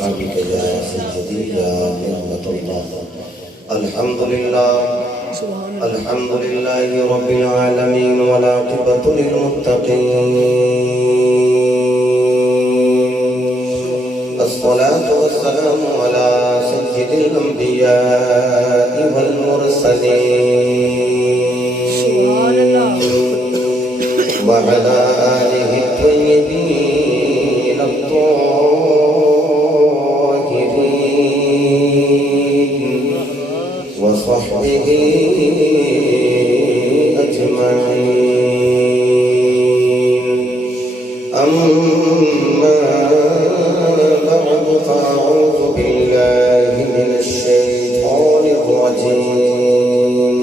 أصحابك يا سيدي يا نعمة الله. الحمد لله رب العالمين والعاقبة للمتقين. الصلاة والسلام على سيد الأنبياء والمرسلين وعلى آله الطيبين الطاهرين وصحبه أجمعين. أما بعد فأعوذ بالله من الشيطان الرجيم.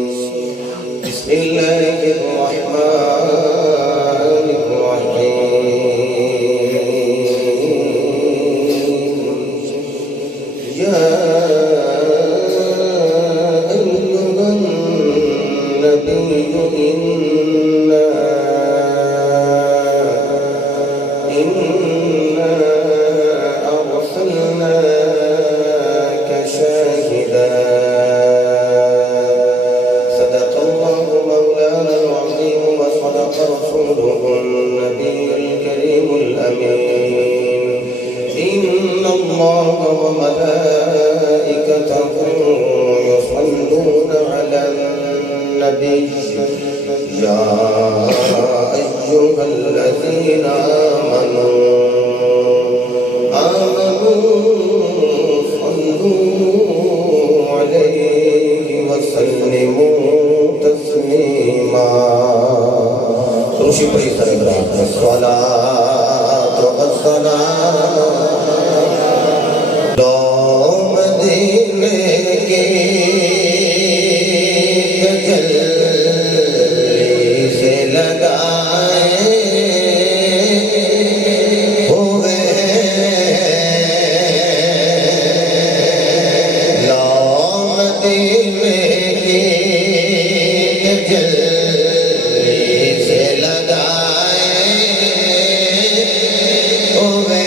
بسم الله الرحمن الرحيم. يا أيها النبي إنا أرسلناك شاهدا. صدق الله مولانا العظيم وصدق رسوله النبي الكريم الأمين. إن الله وملائكته يصلون على النبي يا أيها الذين آمنوا صلوا عليه وسلموا تسليما. روشی پڑھی سرگرام الصلاة والسلام دو مدینے کے تجلی سے لگائے ہوئے دو مدینے کے تجلی سے لگائے ہوئے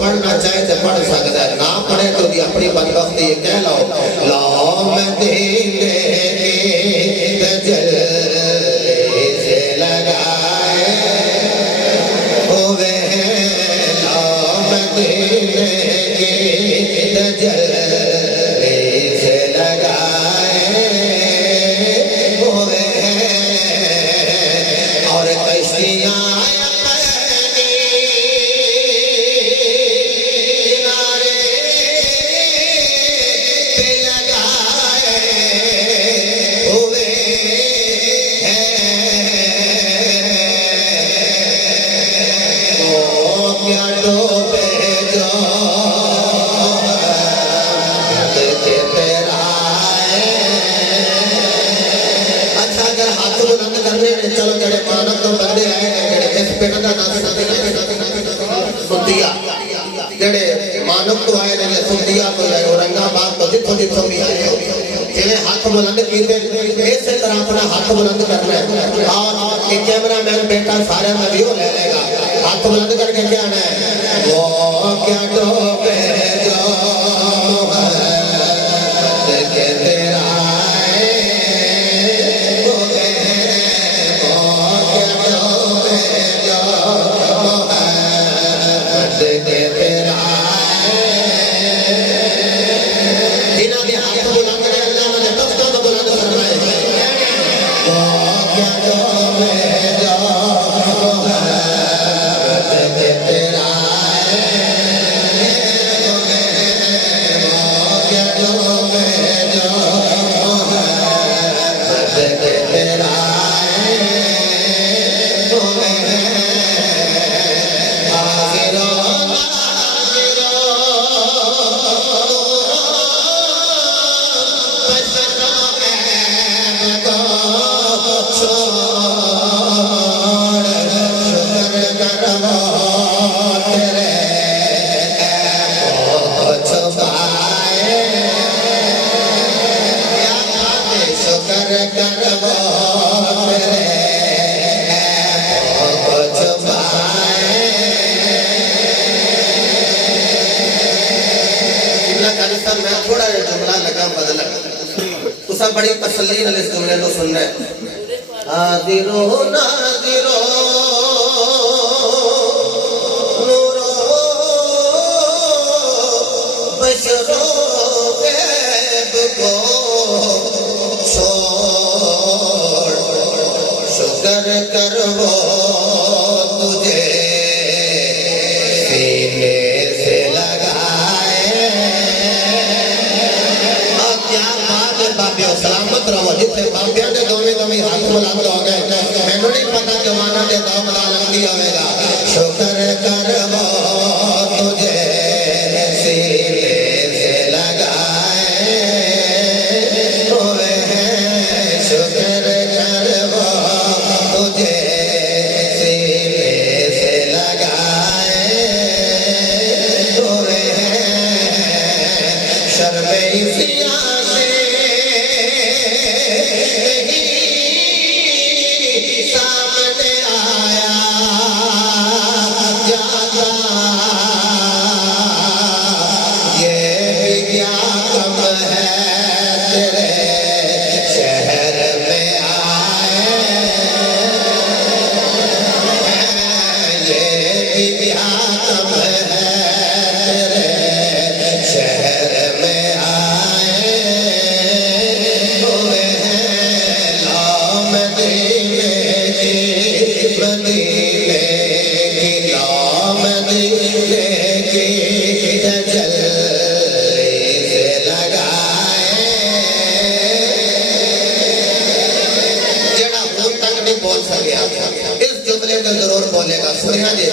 پڑھنا چاہے تو پڑھ سکتا ہے، نہ پڑھے تو دی اپنی بدبختی یہ کہہ لو لا مدینے کی تجلی سے لگائے ہوئے ہیں لا مدینے کی تجلی سے لگائے ہوئے ہیں اور کشتیاں چلو جڑے مانت تو بندے آئے جڑے اس پینہ دا نام سندیا جڑے مانت تو آئے نے سندیا تو آئے اورنگا بات تو جتھوں بھی آئے جنہیں ہاتھ بلند کیتے ایسے طرح اپنا ہاتھ بلند کرنا ہے اور ایک کیمرہ مین بیٹا سارے میں بھی ہو لے لے گا ہاتھ بلند کر کے کیا ہے وہ کیا ڈوبے جو ہے کہ تیرا صاحب میں تھوڑا یہ جملہ لگا بدلا تو سب بڑی تسلی نال اس جملے کو سننا ہے حاضرو ناظرو نورو بشرو غیب کو چھوڑ شکر کر وہ تجھے سینے سے لگائے اور کیا بات ہے بابیو سلامت رہو جتنے بابیوں نے دومی ہاتھ ملامت ہو گئے میں نے نہیں پتا جوانا دے دو ملا لگتی ہوئے گا شکر کر وہ تجھے سینے سے لگائے ہوئے ہیں شکر کر وہ تجھے سینے سے لگائے ہوئے ہیں شرم سیاہ سے نہیں سامنے آیا جاتا یہ بھی کیا کم ہے تیرے شہر میں آئے یہ بھی کیا کم ہے تیرے شہر میں آئے ہوئے ہیں لاؤ مدینے کی مدینے کی لاؤ مدینے کی تجلی سے لگائے جڑا ہون تک نہیں بول سکیا اس جملے کو ضرور بولے گا سنیا جی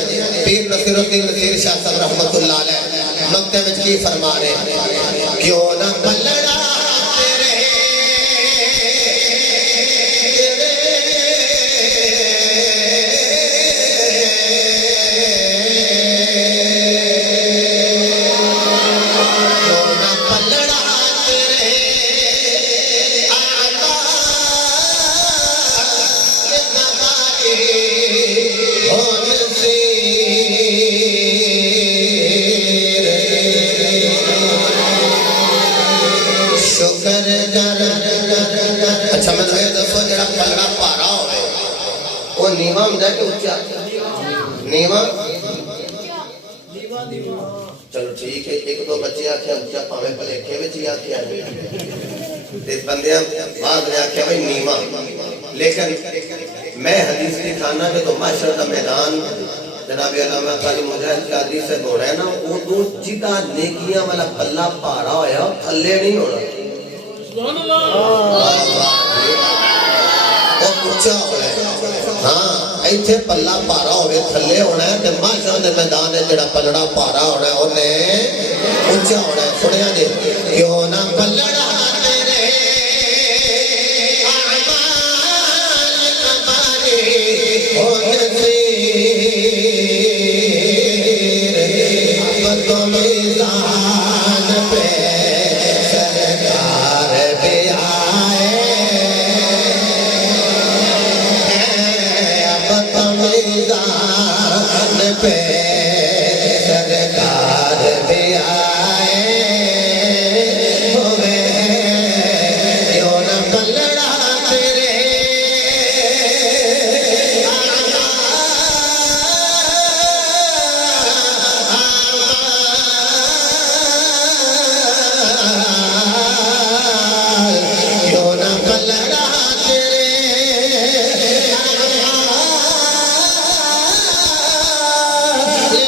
پیر نصیر الدین نصیر شاہ صاحب رحمت اللہ علیہ مکتب وچ کی فرما رہے ہیں کیوں نہ پلڑا تیرے کیوں نہ پلڑا تیرے آقا کے زمانے ہو نصیر شکر کر اچھا میں نے دسو جڑا پلڑا پارا ہوئے وہ نیواں ہوندا کہ اونچا نیواں چلو ٹھیک ہے ایک دو بچے آکھیا اونچا پاویں بھلیکھے وچ ہی آکھیا تے بندیاں بعد نے آکھیا بھائی نیواں لیکن میں حدیث دکھانا کہ تو معاشر کا میدان جناب علامہ قاضی مجاہد قادری سے ہونا ہے نا اردو جتا نیکیاں والا پلہ پارا ہویا تھلے نہیں ہونا وہ اونچا ہونا ہے ہاں ایتھے پلہ پارا ہوئے تھلے ہونا ہے تے معاشر دے میدان ہے جڑا پلڑا پارا ہونا ہے انہیں اونچا ہونا ہے سنیا جی کیوں نہ پلڑا تیرے اعمال کمانے ہو نصیر اب تو میزان پہ سرکار بھی آئے اب تو میزان پہ سرکار بھی آئے ہوئے ہیں کیوں نہ پلڑا تیرے کیوں نہ پلڑا تیرے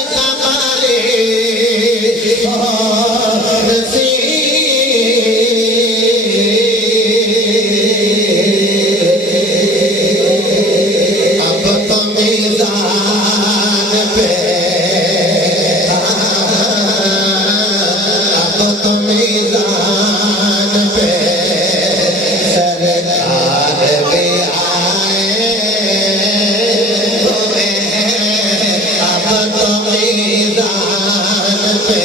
کمالے ہو نصیر اب تو میزان پہ اب تو میزان پہ سرکار بھی آئے ہوئے ہیں اب تو میزان پہ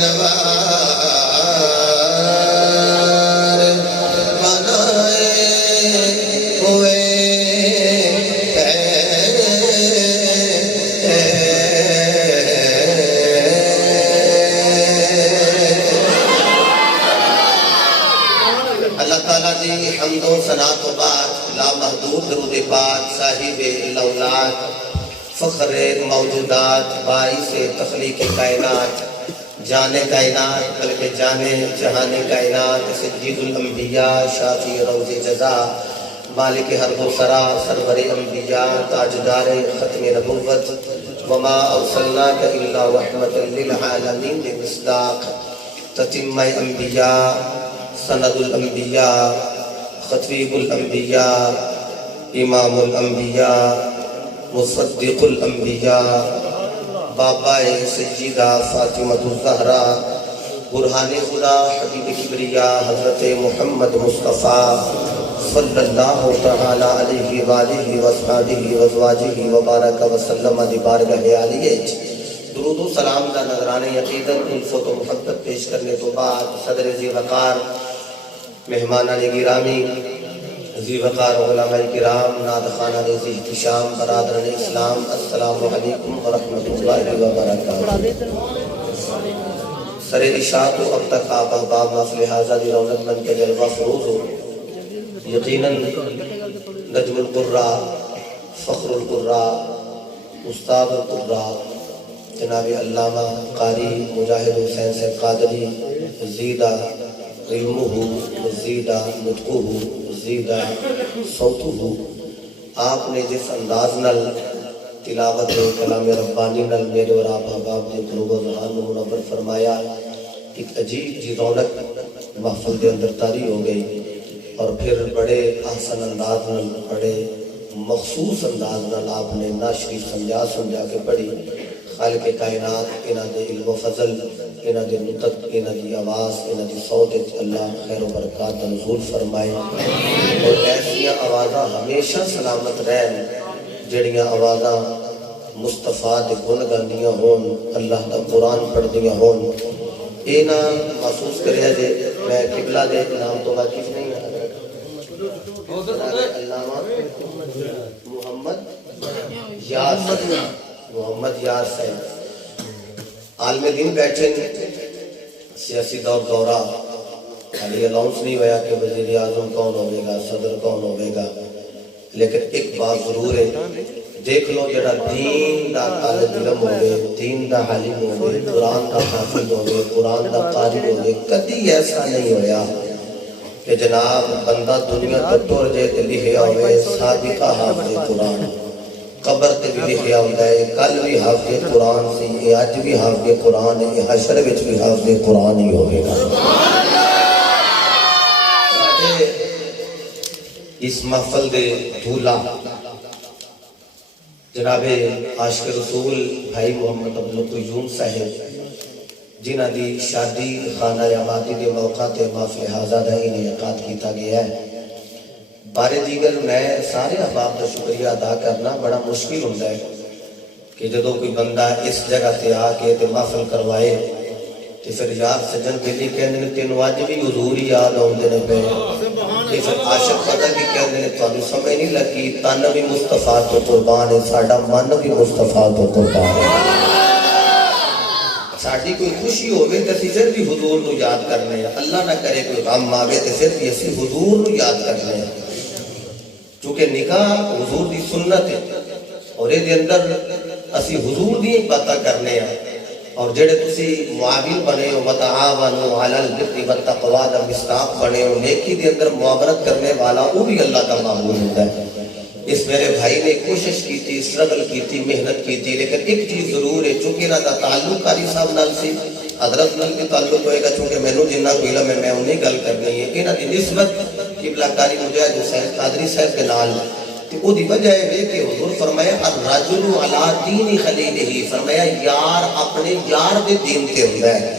انوار بنائے ہوئے اللہ تعالیٰ دی حمد و ثنا تو بعد لامحدود درود پاک صاحب الاولاد فخر موجودات باعث تخلیق کائنات جانے کائنات بلکہ جانے جہان کائنات سید الانبیاء شافی روز جزا مالک حرب و سرا سرور انبیاء تاجدار ختم نبوت وما ارسلناک الا رحمت للعالمین بمصداق تتمہ انبیاء سند الانبیاء خطیب الانبیاء امام الانبیاء مصدق الانبیاء بابا سیدہ فاطمہ الزہرا برہان خدا حبیب کبریا حضرت محمد مصطفیٰ صلی اللہ تعالی علیہ وآلہ وصحبہ وزواجہ وبارک وسلم دی بارگاہ عالیہ درود و سلام کا نذرانہ عقیدت الفت و محبت پیش کرنے تو بعد صدر ذی وقار مہمانان گرامی ذی وقار علماء کرام نادخانہ ذی احتشام برادران اسلام السلام علیکم ورحمۃ اللہ وبرکاتہ سر اشاعت و اب تک آپ احباب محفل حاضر دی رونق من کے جلوہ فروز ہو یقیناً نجم القرآ فخر القرآ استاد القرآ جناب علامہ قاری مجاہد حسین سے قادری زیدہ علمہ زیدہ نطقہ زیدہ صوتہ آپ نے جس انداز نل تلاوت کلام ربانی نل میرے اور آپ احباب نے قلوب و ذہان میں منور فرمایا ایک عجیب جی رونق محفل کے اندر طاری ہو گئی اور پھر بڑے احسن انداز نل بڑے مخصوص انداز نل آپ نے ناشری سمجھا کے پڑھی خالق کائنات انہ دے علم و فضل انہ دے نطق انہ دی آواز انہ دی صوت اللہ خیر و برکات نزول فرمائے اور ایسیاں آوازاں ہمیشہ سلامت رہن جڑیاں آوازاں مصطفیٰ دے گن گاندیاں ہون اللہ دا قرآن پڑھ دیاں ہون اینا محسوس کریا جے میں قبلہ دے نام تو واقف نہیں ہے علامہ محمد یار صاحب عالم دین بیٹھے سیاسی دورہ خالی اناؤنس نہیں ہویا کہ وزیر اعظم کون ہوئے گا صدر کون ہوئے گا لیکن ایک بات ضرور ہے دیکھ لو جڑا دین دا طالب علم ہوئے دین دا عالم ہوئے قرآن دا حافظ ہوئے قرآن دا قاری ہوئے کدی ایسا نہیں ہویا کہ جناب بندہ دنیا تو ٹور جے تے لکھیا ہوئے صادقہ حافظ قرآن قبر تے بھی لکھیا ہوتا ہے کل بھی حافظ قرآن سی یہ آج بھی حافظ قرآن ہے یہ حشر وچ بھی حافظ قرآن ہی ہوگے گا اس محفل دے دھولا جناب عاشق رسول بھائی محمد عبدالقیوم صاحب جنہ دی شادی خانہ آبادی دے موقع تے محفل حاضر ہے انعقاد کیتا گیا ہے بارے دیگر میں سارے احباب کا شکریہ ادا کرنا بڑا مشکل ہوتا ہے کہ جدو کوئی بندہ اس جگہ تے آ کے محفل کروائے تو پھر یار سجن بلی کہنے نے تینوں آج بھی حضور ہی یاد آؤندے نے پہ پھر عاشق پتہ بھی کہنے نے تو انہوں سمجھ نہیں لگی تن بھی مصطفیٰ تو قربان ہے ساڑھا من بھی مصطفیٰ تو قربان ہے ساڑھی کوئی خوشی ہوگی تو اسی پھر بھی حضور نو یاد کرنے ہیں اللہ نہ کرے کوئی غم آگے تو پھر بھی اسی حضور نو یاد کرنے ہیں چونکہ نکاح حضور دی سنت ہے اور یہ دے اندر اسی حضور دی ایک باتہ کرنے ہیں اور جڑے تسی معاون بنے ہو وتعاونوا علی البر والتقوی دا مصداق بنے ہو نیکی دے اندر معاونت کرنے والا وہ بھی اللہ کا معمول ہوتا ہے اس میرے بھائی نے کوشش کی تھی سٹرگل کی تھی محنت کی تھی لیکن ایک چیز ضرور ہے چونکہ نہ دا تعلق قاری صاحب نال سی حضرت نال بھی تعلق ہوئے گا چونکہ میں نو جنہ کو علم ہے میں انہیں گل کرنی ہے کہ نہ دی نسبت قبلہ قاری مجاہد حسین قادری صاحب کے نال تو وہ دی وجہ ہے کہ حضور فرمایا الرجل علی دین خلیلہ فرمایا یار اپنے یار دے دین تے ہوتا ہے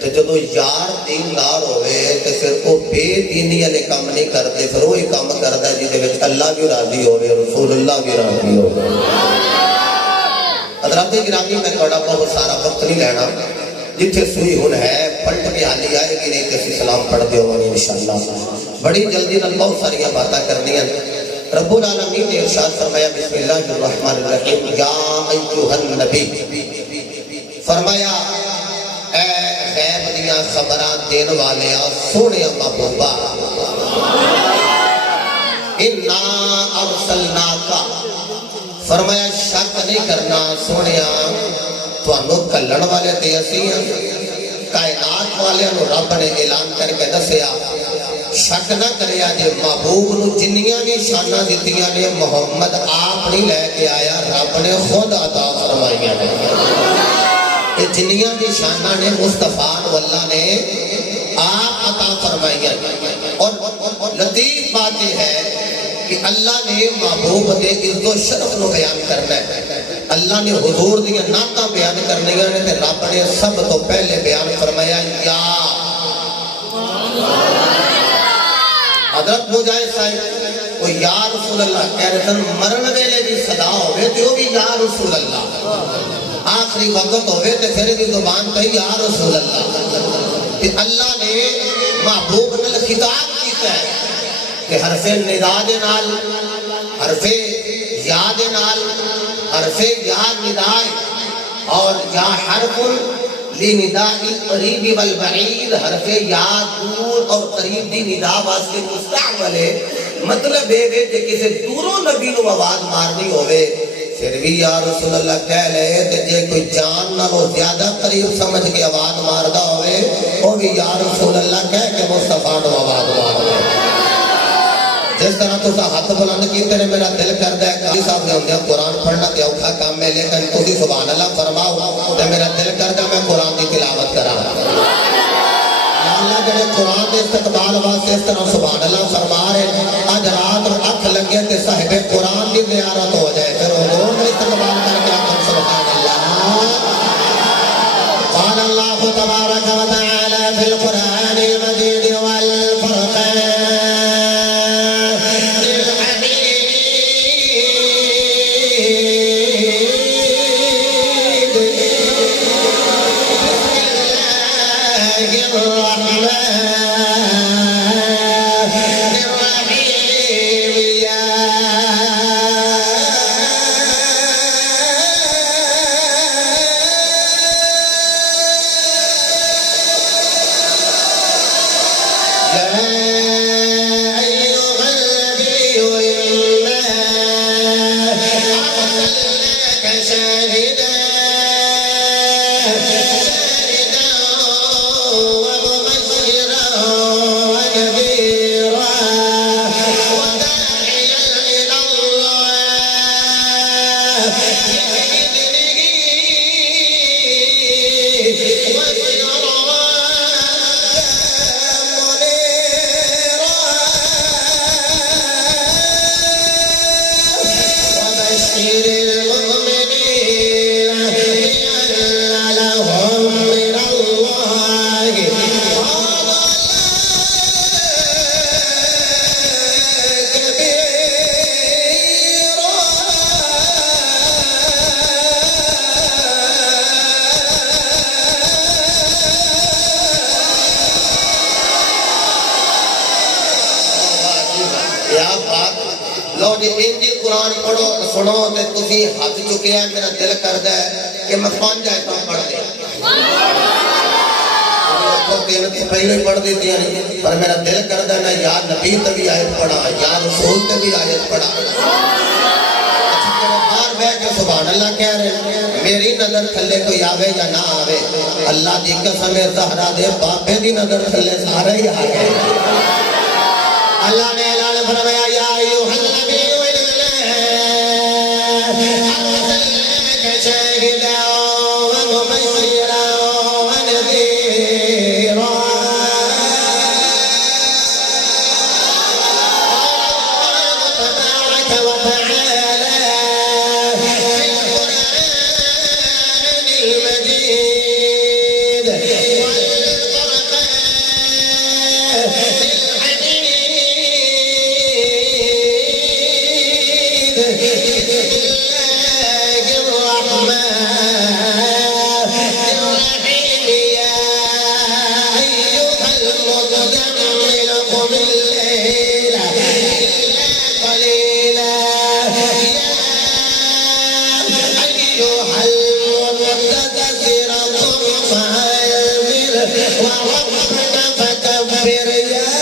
تو جدو یار دیندار ہوئے تو پھر وہ بے دینی علی کام نہیں کرتے پھر وہی کام کرتا ہے جیدے وچ اللہ بھی راضی ہوئے رسول اللہ بھی راضی ہوئے حضرات گرامی میں تھوڑا بہت سارا وقت نہیں لینا جتھے سوئی ہن ہے پلٹ کے حالی آئے گی نہیں کسی سلام پڑھ دے ہوگی انشاءاللہ بڑی جلدی نال بہت ساری باتیں کرنی ہیں رب العالمین نے ارشاد فرمایا بسم اللہ الرحمن الرحیم یا ایھا النبی فرمایا اے غیب دیاں خبراں دین والے سونے محبوبہ انا ارسلناک فرمایا شک نہیں کرنا سونیا تانوں کلن والے تے اسی ہیں کائنات والے نو رب نے اعلان کر کے دسیا شک نہ کریا جے محبوب نو جنیاں بھی شاناں دتیاں نے محمد آپ نہیں لے کے آیا رب نے خود عطا فرمائیاں نے یہ جنیاں بھی شاناں نے مصطفیٰ واللہ نے آپ عطا فرمائیاں اور لطیف بات یہ ہے کہ اللہ نے محبوب دے عزت و شرف نو بیان کرنا ہے اللہ نے حضور دیا نعتاں بیان کرنے گا تے رب نے سب تو پہلے بیان فرمایا یا حضرت مجاہد صاحب وہ یا رسول اللہ کہہ رہے تھے مرن ویلے بھی صدا ہوئے تو وہ بھی یا رسول اللہ آخری وقت ہوئے تو پھر بھی زبان کہی یا رسول اللہ کہ اللہ نے محبوب نے خطاب کیتا ہے کہ حرف ندا دے نال حرف یا دے نال حرف یا نداء اور یا حرف لنداء القریب والبعید حرف یا دور اور قریب دی ندا واسطے مستعمل ہے مطلب ہے کہ کسی دوروں نبی نو آواز مارنی ہوئے پھر بھی یا رسول اللہ کہہ لے کہ جے کوئی جان نہ لو زیادہ قریب سمجھ کے آواز ماردہ ہوئے وہ بھی یا رسول اللہ کہہ کے مصطفیٰ نو آواز ماردہ جس طرح تو ہاتھ بلند کی تیرے میرا دل کر دے قاضی صاحب نے ہوندے قرآن پڑھنا تے اوکھا کام میں لیکن تو بھی سبحان اللہ فرماؤ تے میرا دل کر دے میں قرآن کی تلاوت کراں یا اللہ جڑے قرآن دے استقبال واسطے اس طرح سبحان اللہ فرما رہے آج رات اکھ لگے تے صاحب قرآن کی زیارت ہو جائے پھر حضور نے استقبال کر کے آخر سبحان اللہ قال اللہ تبارک و تعالی فی القرآن المجید والفرقان لو جی انجی قرآن پڑھو سنو تے تسی ہاتھ چکے ہیں میرا دل کردا ہے کہ میں 5 آیتاں پڑھ دیا تین تو پہلے ہی پڑھ دیتی ہیں پر میرا دل کردا ہے میں یا نبی تے بھی آیت پڑھا یا رسول تے بھی آیت پڑھا بار بیٹھ کے سبحان اللہ کہہ رہے میری نظر تھلے کوئی آوے یا نہ آوے اللہ دی قسم زہرا دے باپے دی نظر تھلے سارے ہی آ گئے اللہ نے اعلان فرمایا یا ایھا النبی ارسلناک شاہدا ومبشرا ونذیرا تبارك وتعالى في القرآن المجيد والفرقان وربك فكبر يا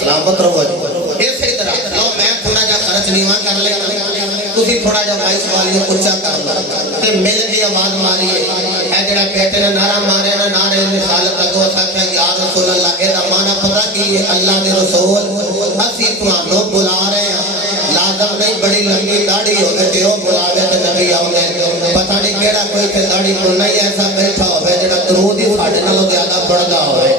سلامت رہو جی اسی طرح لو میں تھوڑا جا خرچ نیواں کر لے تسی تھوڑا جا وائس والی اونچا کر لو تے مل دی آواز ماری اے جڑا بیٹے نے نعرہ مارے نا نعرے رسالت اگوں سکھیا یا رسول اللہ اے دا معنی پتہ کی ہے اللہ دے رسول اسی تانوں بلا رہے ہیں لازم نہیں بڑی لمبی داڑھی ہوے تے او بلاوے تے نبی آوندے پتہ نہیں کیڑا کوئی تے داڑھی ملنا ہی ایسا بیٹھا ہوے جڑا درود ہی ساڈے نالوں زیادہ پڑھدا ہوے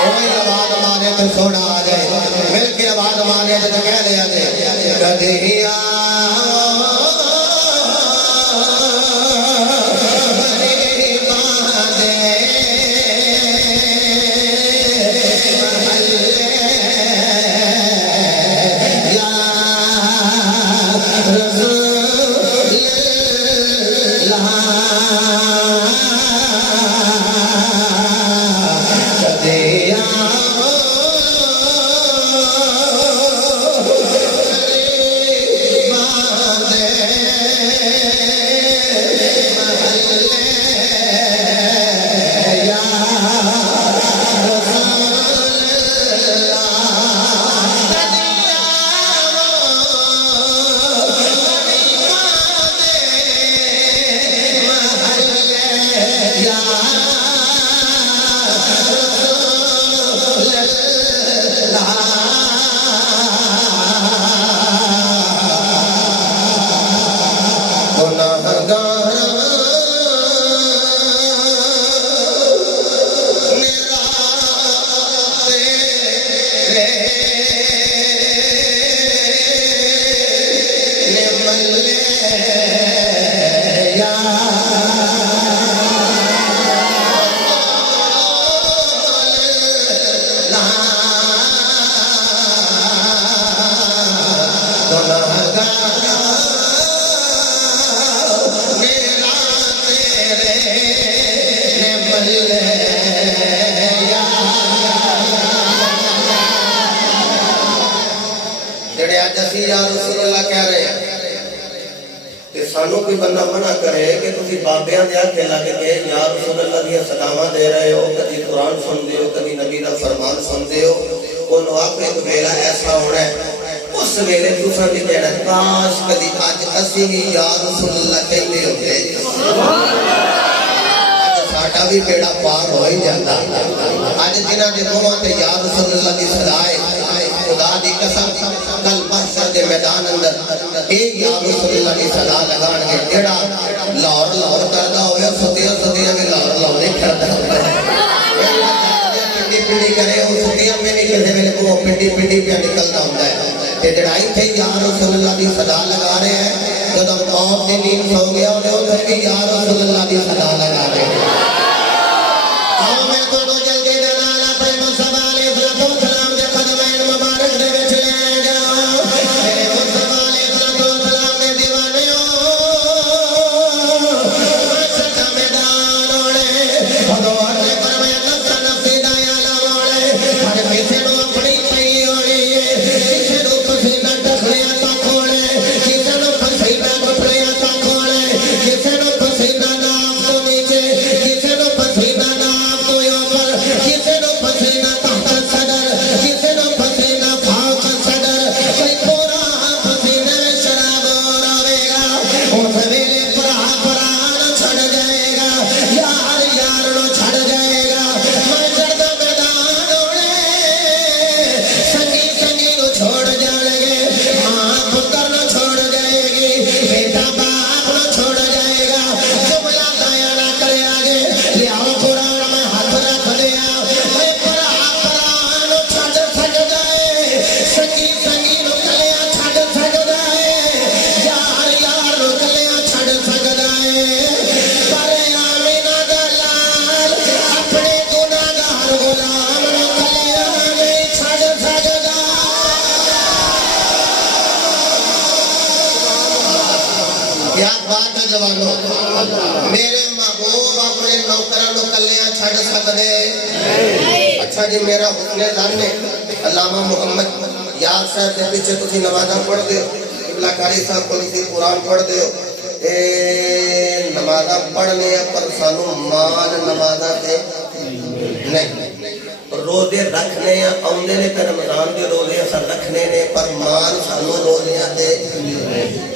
کوئی آواز مارے تو سونا آ جائے مل کے آواز مارے تو کہہ دیا جائے کدھیا جڑے اج اسی یا رسول اللہ کہہ رہے ہیں کہ سانو کوئی بندہ منع کرے کہ تسی بابیاں دے آکھے لگ کے یا رسول اللہ دی سلاماں دے رہے ہو، کبھی قرآن سن دے ہو، کبھی نبی دا فرمان سن دے ہو، انہوں آپ ایک ویلا ایسا ہونا ہے اس ویلے دوسرا بھی کہنا کاش کبھی اج اسی بھی یا رسول اللہ کہندے ہوتے ساڈا بھی بیڑا پار ہو ہی جاتا اج جنہاں دے منہاں تے یا رسول اللہ دی صدا ہے خدا دی قسم کل محشر دے میدان اندر اے یا رسول اللہ دی صدا لگان گے جڑا لاہور لاہور کردا ہوئے ستیاں ستیاں میں لاہور لاہور ہی کردا ہوئے پنڈی پنڈی کرے وہ ستیاں میں نہیں کسے ویلے وہ پنڈی پنڈی پہ نکلدا ہوندا ہے تے جڑائی تھے یا رسول اللہ دی صدا لگا رہے ہیں جب موت دی نیند سو گیا انہیں ادھر بھی یا رسول اللہ دی صدا لگا رہے ہیں آؤ میں تو جلدی دلال اپنے مصطفیٰ علیہ السلام کے قدمین مبارک دے وچ لے جاؤ میرے مصطفیٰ علیہ السلام نے دیوانے محشر کا میدان اوڑے بھگوان نے فرمایا نفس نفسی دایا لاوڑے ہر کسی نو اپنی پئی ہوئی ہے کسی نو پسینہ ٹکھڑیا تا کھوڑے کسی نو پسینہ ٹکھڑیا تا کھوڑے کسی نو پسینہ ناف تو نیچے کسی نو پسینہ ناف تو اوپر کسی نو پسینہ تحت صدر کسی نو پسینہ پھاک صدر کوئی پورا پسینے میں شراب اور آوے گا اس ویلے پران چھڑ جائے گا یار یار نو چھڑ جائے گا محشر دا میدان اوڑے سنگی سنگی نو چھوڑ جائے گے ماں پتر نو چھوڑ جائے گی بیٹا باپ نو چھوڑ جائے گا جملہ دایا نہ کرے آگے لیاؤ قرآن میں ہاتھ رکھ دیا میں پران چھڑ سک جائے سنگی سنگی نو کلیا چھڑ سک جائے یار یار نو کلیا چھڑ سک جائے پر آمینہ دلال اپنے گناہگار غلام نو کلیا نہیں چھڑ سک جائے کیا بات ہے جوانوں میرے محبوب اپنے نوکروں نو کلیاں چھڑ سکدے اچھا جی میرا حسن ظن ہے علامہ محمد یار صاحب کے پیچھے تسی نمازاں پڑھ دے قبلہ کاری صاحب کو تسی قرآن پڑھ دے اے نمازاں پڑھنے پر سانو مان نمازاں تے نہیں روزے رکھنے یا آؤندے نے تے رمضان دے روزے اثر رکھنے نے پر مان سانو روزے آتے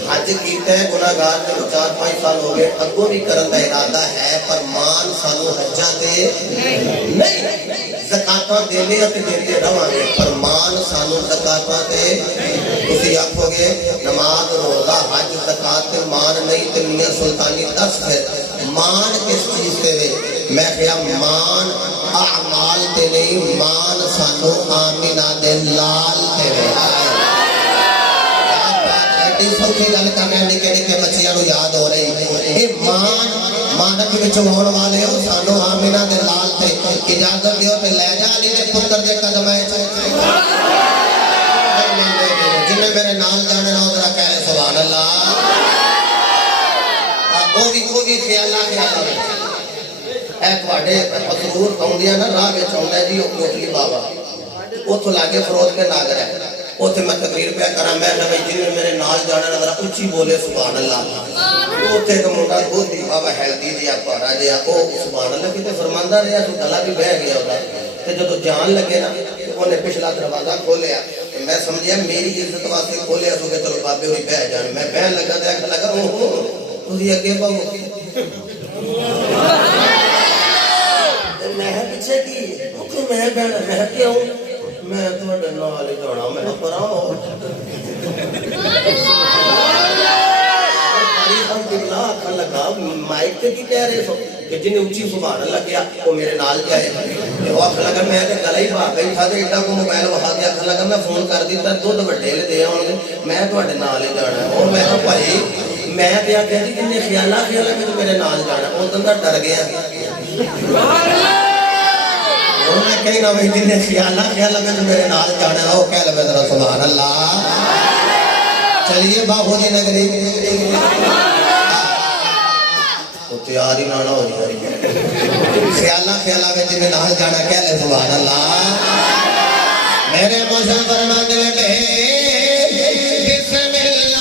حج کیتا ہے گناہگار نے 4-5 سال ہو گئے اگوں بھی کرن دا ارادہ ہے پر مان سانو حجاں تے نہیں زکاتاں دینے تے دیندے رہاں گے پر مان سانو زکاتاں تے تسی آکھو گے نماز روزہ حج زکات تے مان نہیں تے میاں سلطانی دس پھر مان کس چیز تے وے میں کہیا مان اعمال تے نہیں مان سانو آمینہ دے لال تے وے سوکھی گل کرنے نکے نکے بچیاں نو یاد ہو رہی اے مان مانک وچ ہون والے ہو سانو آمینہ دے لال تے اجازت دیو تے لے جا علی دے پتر دے قدم ہے جنہیں میرے نال جانے نہ ذرا کہے سبحان اللہ وہ بھی خیالہ اے تواڈے مسرور آوندیاں نا راہ وچ آوندا ہے جی او کوٹلی بابا اوتھوں لاگے فروز کے ناگر ہے اوتھے میں تقریر پہ کراں میں نہ جن میرے نال جانا نہ ذرا اونچی بولے سبحان اللہ اوتھے ایک منڈا گودی بابا ہیلدی جی پارا جی او سبحان اللہ کتے فرماندا رہیا تو گلا بھی بہ گیا ہوتا تے جدوں جان لگے نا اونے پچھلا دروازہ کھولیا میں سمجھیا میری عزت واسطے کھولیا تو کہ چلو بابے ہوئی بہ جان میں بہن لگا تے اکھ لگا اوہ تسی اگے پاؤ میں پیچھے کی میں بہن میں کیوں میں تواڈے نال ہی جانا میں پراں ہو الحمدللہ اکھ لگا مائک تے کی کہہ رہے سو کہ جن اونچی سبحان اللہ کیا وہ میرے نال جائے وہ اکھ لگا میں تے گلا ہی بھا گئی تھا تے ایڈا کو موبائل وہا کے اکھ لگا میں فون کر دیتا دودھ وڈے لے دے آون گے میں تواڈے نال ہی جانا اور میں کہ بھائی میں تے آکھیا جی جن خیالہ میں میرے نال جانا او دندا ڈر گیا سبحان اللہ میں کہیں نہ وہی دن خیالہ میں میرے نال جانا ہے وہ کہہ لے ذرا سبحان اللہ چلیے باہو جی نگری تیار ہی نہ ہو جائے خیالہ میں جنہیں نال جانا کہہ لے سبحان اللہ میرے موسم فرمان دے بے بسم اللہ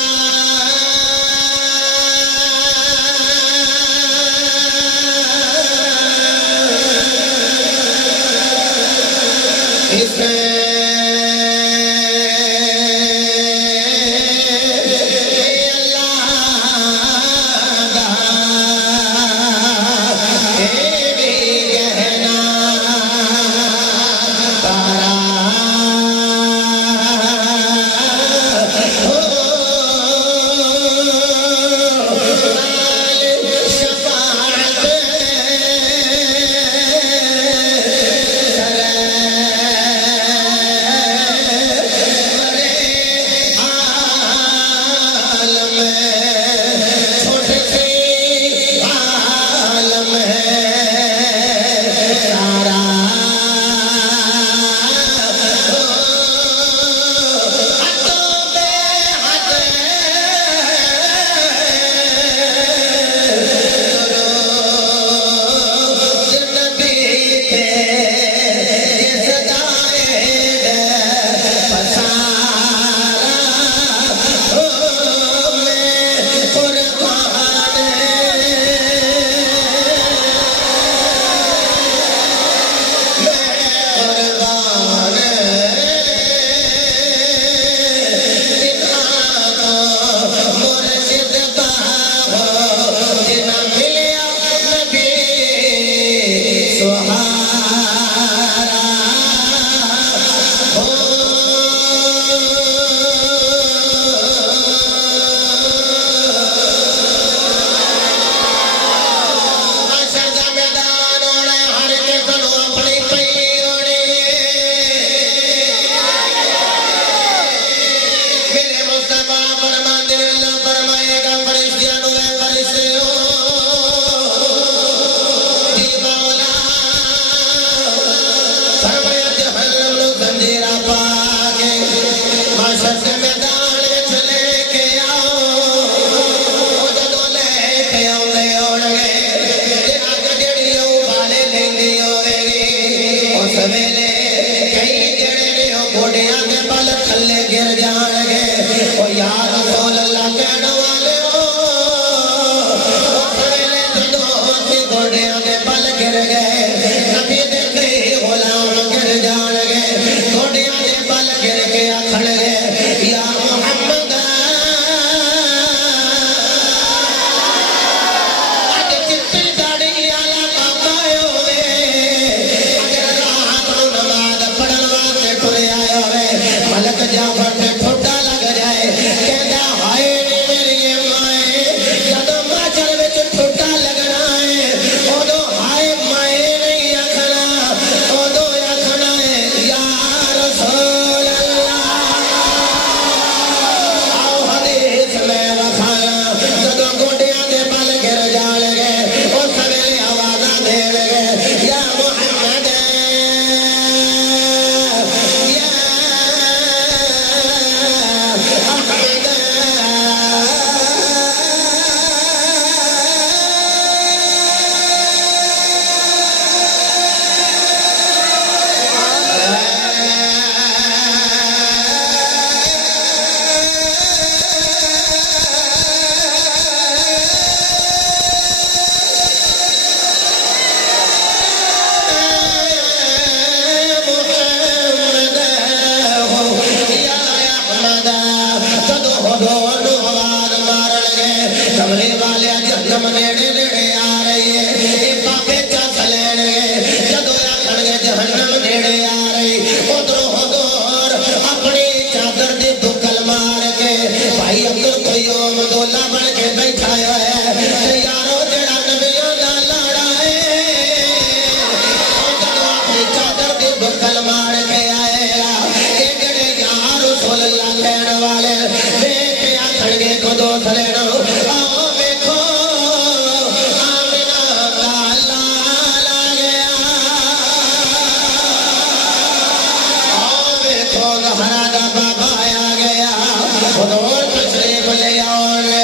تشریف لے آؤ گے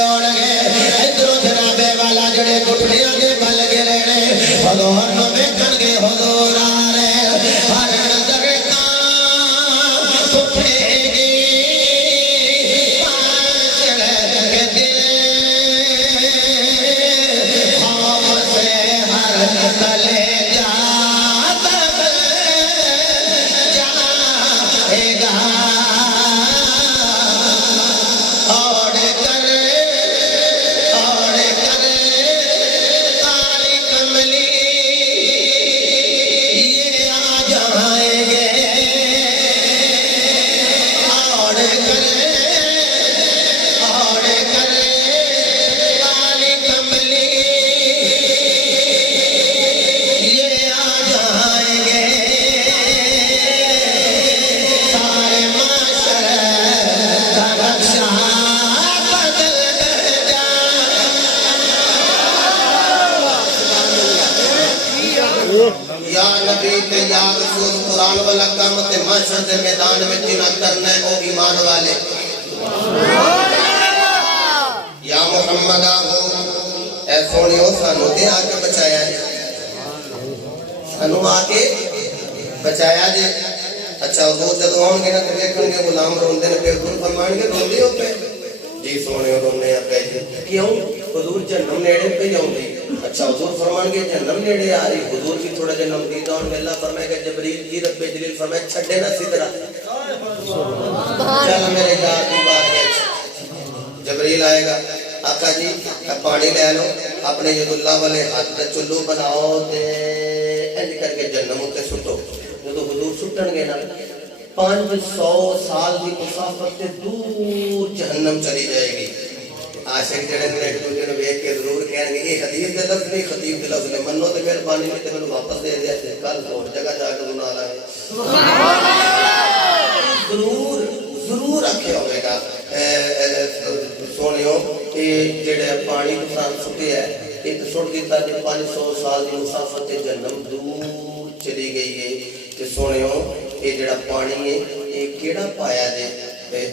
ادھر جنابے والا جڑے گٹھڑیاں تلے جاتا جائے گا اور کر کالی کملی یہ آ جائیں گے اور کر کالی کملی یہ آ جائیں گے سارے معاشر کا نقشہ بدل یا نبی تے یا رسول قرآن والا کام تے محشر دے میدان میں جنہ کرنا ہے او ایمان والے یا محمد آہو اے سونیو سانو دے آکے بچایا جے سانو آکے بچایا جے اچھا حضور جدو آن گے نا تو دیکھیں گے غلام روندے نے پھر دن فرمائیں گے روندے ہو پہ جی سونے رونے ہیں پہ کیوں حضور جنم نیڑے پہ جاؤں دی اچھا حضور فرمائیں گے جنم نیڑے آ رہی حضور کی تھوڑا جنم دیتا ہوں اللہ فرمائے گا جبریل جی رب جلیل فرمائے چھڑے نا سدرہ چل میرے یاد دی بات ہے جبریل آئے گا آقا جی پانی لے لو اپنے ید اللہ والے ہاتھ تے چلو بناؤ تے انج کر کے جنم ہوتے سٹو جدو حضور سٹن گے نا 500 سال کی مسافت سے دور جہنم چلی جائے گی عاشق جڑے نے ایک دوسرے نے دیکھ کے ضرور کہیں گے یہ حدیث دے لفظ نہیں خطیب دے لفظ نے منو تے مہربانی میں تے مینوں واپس دے دیا تے کل اور جگہ جا کے گناہ لائے سبحان اللہ ضرور رکھے ہوئے گا سونیو یہ جڑے پانی نقصان سٹے ہے ایک سٹ دیتا کہ 500 سال کی مسافت سے جہنم دور چلی گئی ہے کہ سونیو یہ جڑا پانی ہے یہ کیڑا پایا جے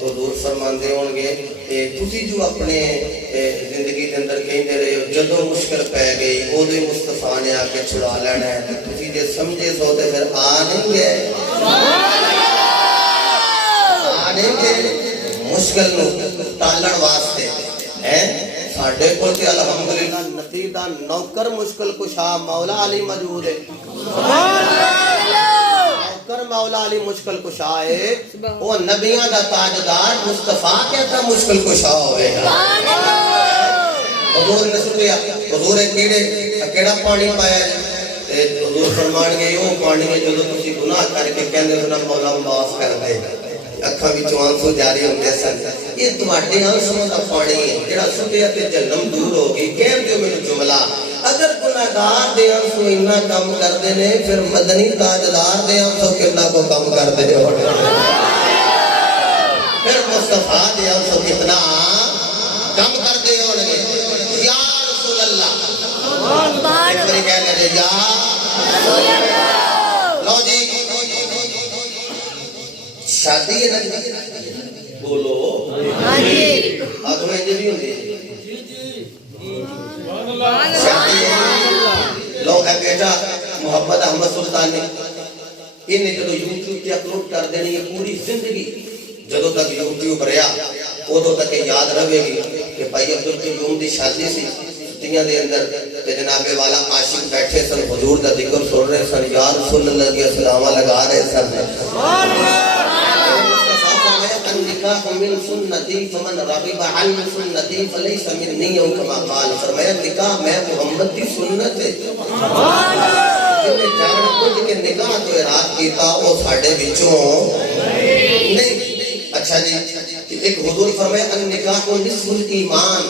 حضور فرماندے ہون گے تسی جو اپنے زندگی کے اندر کہندے رہے ہو جدوں مشکل پے گئی اودوں ہی مصطفیٰ نے آ کے چھڑا لینا ہے تسی جے سمجھے سو تے پھر آ نہیں گئے مشکل نو ٹالن واسطے ہیں ساڈے کول تے الحمدللہ نتی دا نوکر مشکل کشا مولا علی موجود ہے سبحان اللہ نوکر مولا علی مشکل کشا ہے وہ نبیاں دا تاجدار مصطفیٰ کہتا مشکل کشا ہوئے گا سبحان اللہ حضور نے سنیا حضور کیڑا پانی پایا ہے حضور فرمان گے وہ پانی ہے جدوں تسی گناہ کر کے کہندے ہو نا مولا معاف کر دے اکھاں وچوں آنسو جاری ہوندے سن یہ تواڈے آنسواں دا پانی ہے جڑا سٹیا تے جہنم دور ہو گئی کہہ دیو مینوں جملہ اگر گناہگار دے آنسو اتنا کم کردے نے پھر مدنی تاجدار دے آنسو کتنا کو کم کردے ہو پھر مصطفیٰ دے آنسو کتنا کم کردے ہو یا رسول اللہ ایک باری کہہ لے یا رسول اللہ لو جی شادی ہے نا بولو ہاں جی آدھو انجے بھی ہوں گے شادی ہے لو ہے بیٹا محمد احمد سلطانی انہیں جدو یوٹیوب تے اپلوڈ کر دینی ہے پوری زندگی جدو تک یوٹیوب رہا ادو تک یاد رہے گی کہ بھائی عبدالقیوم دی شادی سی چھٹیاں دے اندر تے جناب والا عاشق بیٹھے سن حضور دا ذکر سن رہے سن یا رسول اللہ کی سلامہ لگا رہے سن سبحان اللہ النکاح من سنتی فمن رغب عن سنتی فلیس منی او کما قال فرمایا نکاح میں محمد کی سنت ہے سبحان اللہ جن نے جان بوجھ کے نکاح تو اراد کیتا وہ ساڈے وچوں نہیں اچھا جی ایک حضور فرمایا النکاح نصف الایمان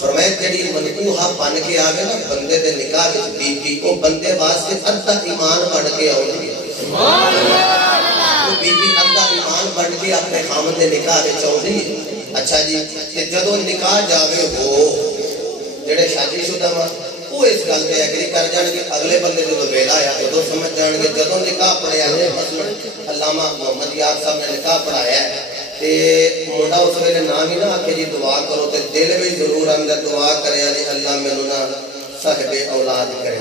فرمایا جڑی منکوحہ بن کے آوے نا بندے دے نکاح وچ بی بی او بندے واسطے ادھا ایمان بن کے آوندی ہے سبحان اللہ بی بی ادھا ایمان بن کے اپنے خامد دے نکاح وچ آوندی ہے اچھا جی تے جدوں نکاح جاوے ہو جڑے شادی شدہ وا وہ اس گل تے ایگری کر جان گے اگلے بندے جدوں ویلا آیا ادو سمجھ جان گے جدوں نکاح پڑھیا ہے مثلا علامہ محمد یار صاحب نے نکاح پڑھایا ہے تے منڈا اس ویلے نام ہی نہ آکھے جی دعا کرو تے دل بھی ضرور اندر دعا کرے جی اللہ مینوں نہ صاحب اولاد کرے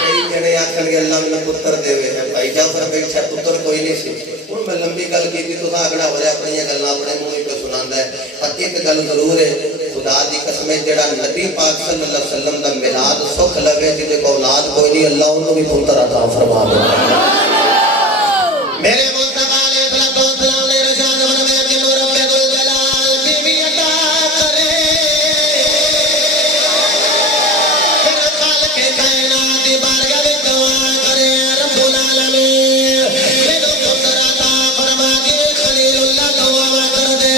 کئی جنے آکھن گے اللہ مینوں پتر دے بھائی جعفر بیٹھا پتر کوئی نہیں سی ہن میں لمبی گل کیتی تو اگڑا ہو جائے اپنی گلاں اپنے منہ تے سناندا ہے پر ایک گل ضرور ہے خدا دی قسم جڑا نبی پاک صلی اللہ علیہ وسلم دا میلاد 100 سکھ لگے جنہیں کو اولاد کوئی نہیں اللہ انہوں بھی پتر عطا فرما دے میرے مصطفیٰ علیہ السلام نے رشاد فرمایا کہ رب ذوالجلال بیوی عطا کرے پھر خالق کائنات کی بارگاہ میں دعا کرے رب العالمین میرے پتر عطا فرما دے خلیل اللہ دعا کر دے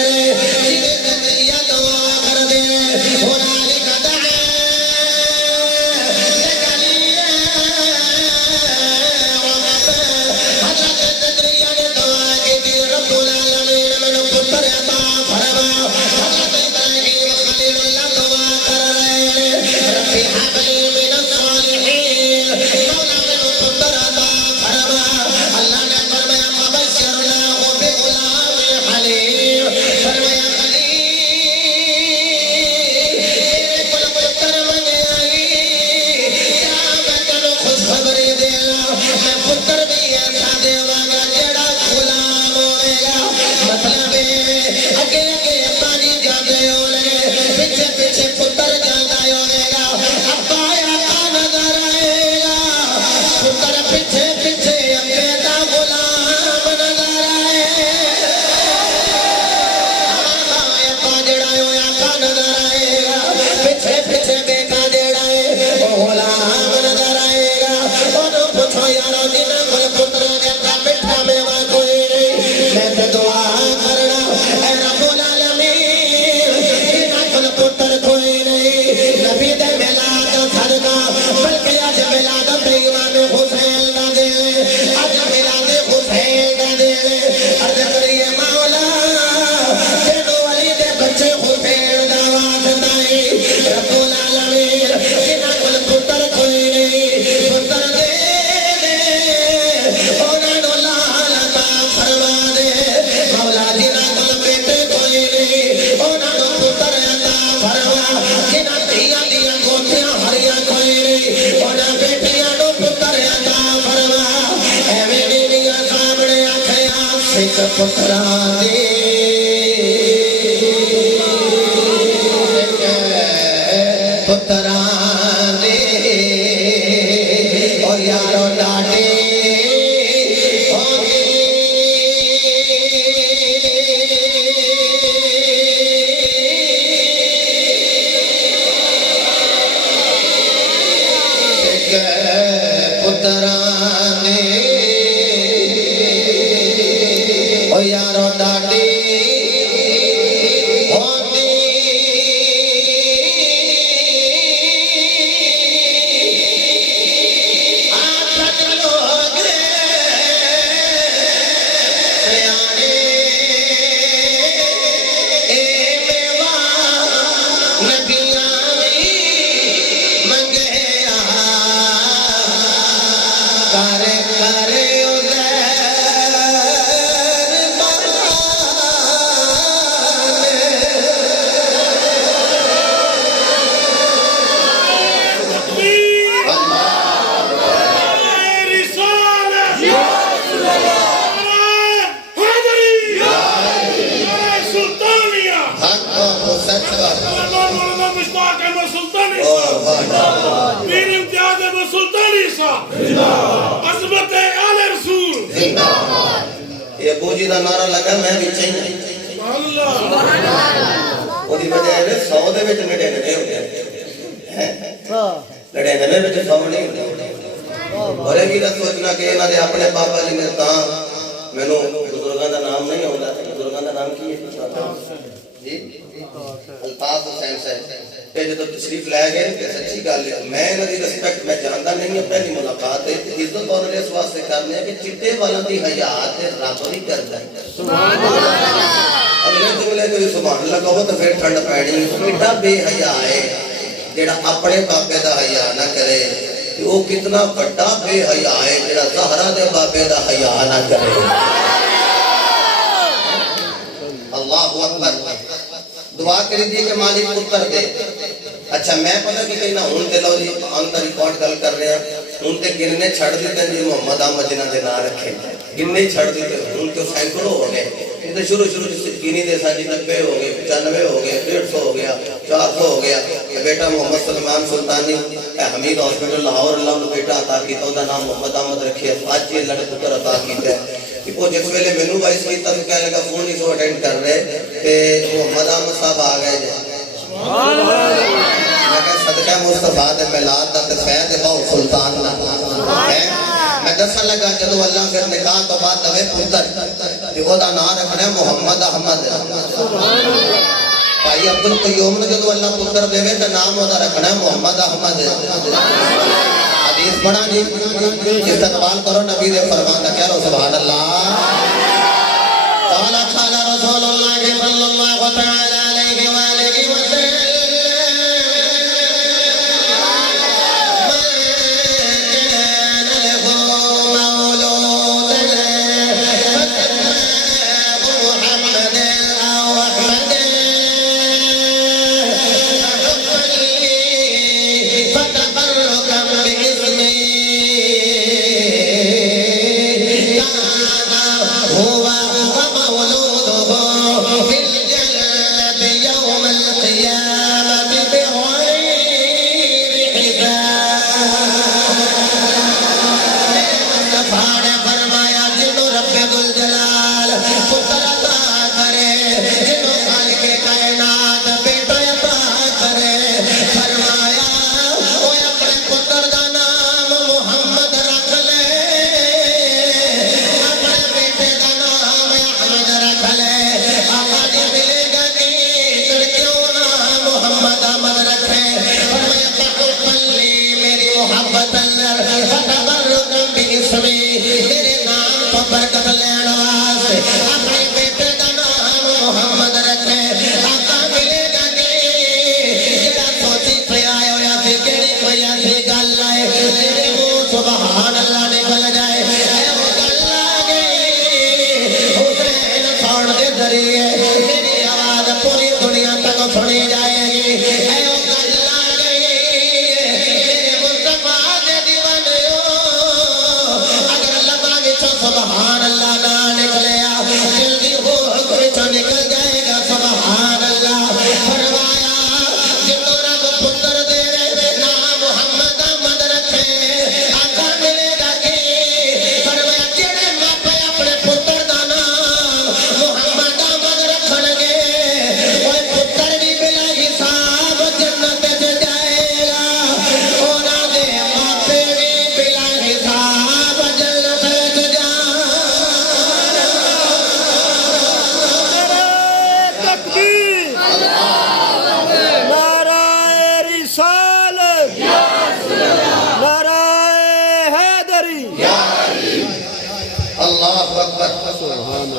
جنہیں زکریا دعا کر دے ہنالک دعا ابو جی کا نعرہ لگا میں بھی چاہیے وہی وجہ ہے 100 دے وچ 99 ہو گئے 99 وچ 100 نہیں ہوندے اور یہ بھی سوچنا کہ انہاں دے اپنے پاپا جی نے تاں مینوں بزرگاں دا نام نہیں آوندا بزرگاں دا نام کی ہے جی الطاف حسین صاحب تے جدوں تشریف لے گئے تے سچی گل ہے میں انہاں دی رسپیکٹ میں جاندا نہیں ہوں پہلی ملاقات ہے عزت اور اس واسطے کرنے کہ چٹے والا دی حیا تے رب نہیں کردا سبحان اللہ اگلے جملے کوئی سبحان اللہ کہو تو پھر ٹھنڈ پینی ایڈا بے حیا ہے جڑا اپنے بابے دا حیا نہ کرے وہ کتنا بڑا بے حیا ہے جڑا زہرا دے بابے دا حیا نہ کرے اللہ اکبر دعا کری دی کہ مالک پتر دے اچھا میں پتہ کہ کہنا ہون دے لو جی آن کا ریکارڈ گل کر رہے ہیں ان تے گننے چھڑ دیتے ہیں جی محمد احمد جنہ دے نام رکھے گننے چھڑ دیتے ہیں ان کے سینکڑوں ہو گئے تو شروع گنی دے سان جی 90 ہو گئے 95 ہو گئے 150 ہو گیا 400 ہو گیا بیٹا محمد سلمان سلطانی حمید ہاسپٹل لاہور اللہ نے بیٹا عطا کیتا دا نام محمد احمد رکھے اج یہ لڑ پتر عطا کیتا ہے وہ جس ویلے مینوں وائس کیتا تو کہنے لگا فون ہی سو اٹینڈ کر رہے تے محمد احمد صاحب آ گئے جی سبحان اللہ میں کہ صدقہ مصطفیٰ دے میلاد دا تے فیض بہت سلطان دا ہے میں دسن لگا جدو اللہ پھر نکاح تو بعد دوے پتر تے او دا نام رکھنا محمد احمد بھائی عبد القیوم نے جدو اللہ پتر دے تے نام او دا رکھنا محمد احمد حدیث پڑھا جی استقبال کرو نبی دے فرمان دا کہہ رہو سبحان اللہ قال قال رسول اللہ صلی اللہ تعالی علیہ وآلہ وسلم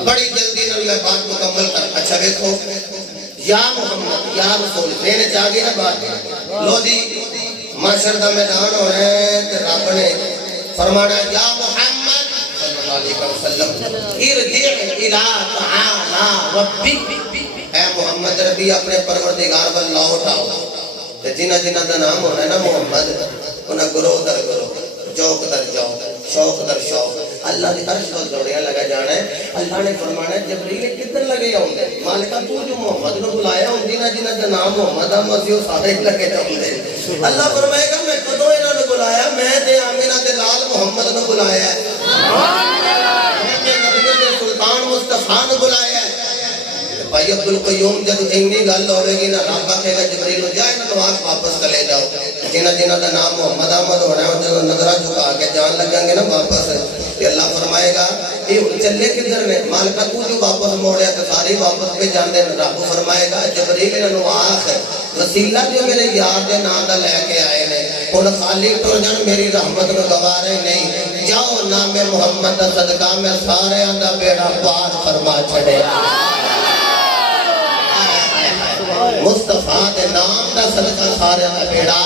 بڑی جلدی نبی بات مکمل کر اچھا دیکھو یا محمد یا رسول دینے چاہیے نا بات لو جی معاشر دا میدان ہو رہے ہیں کہ رب نے فرمانا یا محمد صلی اللہ علیہ وسلم ارجع الى تعالی ربک اے محمد ربی اپنے پروردگار پر لوٹ آؤ جنہ جنہ دا نام ہونا ہے نا محمد انہاں گروہ در گروہ جوک در جوک شوق در شوق اللہ نے عرش کو دوڑیاں لگا جانا ہے اللہ نے فرمانا ہے جبریل کدھر لگے ہوں گے مالکہ تو جو محمد نے بلایا ہوں جنہ جنہ دا نام محمد مسیح سارے لگے ہوں گے اللہ فرمائے گا میں کدوں انہوں نے بلایا میں دے آمینہ دے لال محمد نے بلایا ہے میں دے نبیوں دے سلطان مصطفیٰ نے بلایا ہے بھائی عبدالقیوم جب انگی گل ہوئے گی نا رابع کہے گا جبریل جائے نا تو آج واپس کلے جاؤ جنہ جنہ دا نام محمد احمد ہونا ہے جنہ نظرہ چکا کے جان لگیں گے نا واپس یہ اللہ فرمائے گا یہ چلے کدھر نے مالکہ تو جو واپس موڑیا تو ساری واپس پہ جان دے رب فرمائے گا جبریل انہوں آخ وسیلہ جو میرے یار دے نام دا لے کے آئے نے ان خالی ٹر جان میری رحمت میں گوارے نہیں جاؤ نام محمد دا صدقہ میں سارے اندہ بیڑا پار فرما چھڑے مصطفیٰ دے نام دا صدقہ سارے دا بیڑا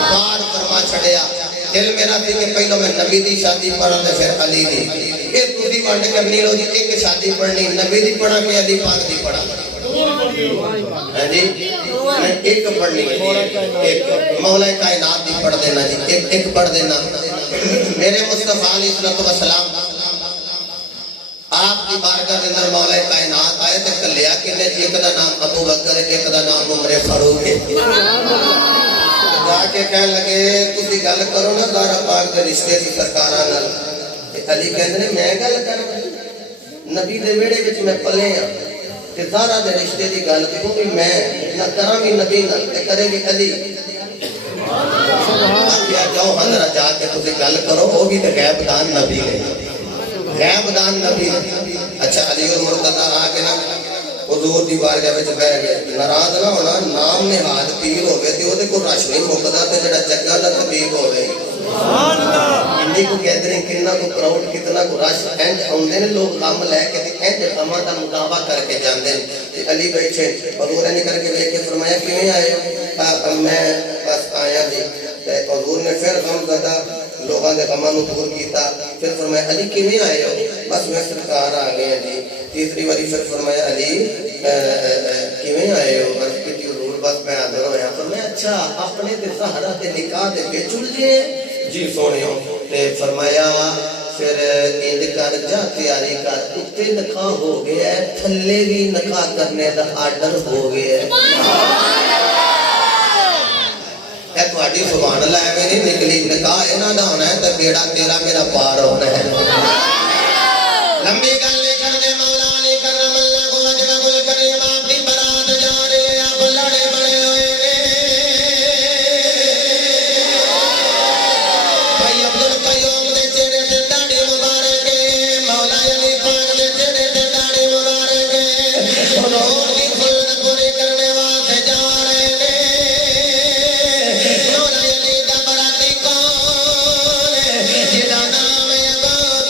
پار فرما چھڑیا دل میرا تھی کہ پہلو میں نبی دی شادی پڑھا دے پھر علی دی ایک تو دی وانڈ کرنی لو جی ایک شادی پڑھنی نبی دی پڑھا کہ علی پاک دی پڑھا جی ایک پڑھنی ایک مولا کائنات دی پڑھ دینا جی، ایک پڑھ دینا. میرے مصطفیٰ علیہ السلام آپ کی بارگاہ کے اندر مولا کائنات آئے تے کلیا کنے جی، ایک دا نام ابو بکر ہے، ایک دا نام عمر فاروق ہے. جا کے کہنے لگے تسی گل کرو نا زہرا پاک دے رشتے دی سرکاراں نال. علی کہندے نے میں گل کراں، نبی دے ویڑے وچ میں پلے ہاں تے زہرا دے رشتے دی گل کیوں بھی میں نہ کراں بھی نبی نال تے کرے بھی علی. کیا جاؤ حضرت جا کے تسی گل کرو، وہ بھی تے غیب دان نبی نے، غیب دان نبی نے. اچھا علی المرتضی آ کے نا حضور دی بارگاہ وچ بیٹھ گئے. ناراض نہ ہونا، نام نہاد پیر ہوگئے تے اودے کو رش نہیں مکدا تے جڑا جگہ دا طبیب ہوگئے. سبحان اللہ. انہی کو کہتے ہیں کتنا کو کراؤڈ کتنا کو رش اینج آندے نے لوگ کام لے کے تے اینج کما دا مطابقہ کر کے جاندے نے. علی بیٹھے حضور نے کر کے ویکھ کے فرمایا کیویں آئے ہو؟ میں بس آیا جی. حضور نے پھر غم زدہ لوگاں دے غماں نوں دور کیتا. پھر فرمایا علی کیویں آئے ہو؟ بس میں سرکار آ گئے ہیں جی. تیسری باری پھر فرمایا علی کیویں آئے ہو؟ عرض کی حضور بس میں حاضر ہویا. فرمایا اچھا اپنے تے زہرا تے نکاح دے وچ الجھے جی سونےو. تے فرمایا پھر انج کر جا تیاری کر، اتے نکاح ہو گیا ہے، تھلے بھی نکاح کرنے دا آرڈر ہو گیا ہے. اے تہاڈی سبحان اللہ ایویں نہیں نکلی، نکاح انہاں دا ہونا ہے تے بیڑا تیرا میرا پار ہونا ہے. لمبی گل نہیں کردے مولا علی کرم اللہ وجہہ الکریم آپ دی برات جا رہی ہے. آپ لڑے بڑے ہوئے نے. بھائی عبد القیوم دے چہرے تے داڑھی مبارک ہے، مولا علی پاک دے چہرے تے داڑھی مبارک ہے. حضور دی سنت پوری کرنے واسطے جا رہے نے. مولا علی دا براتی کون ہے؟ جہاں نام ہے ابو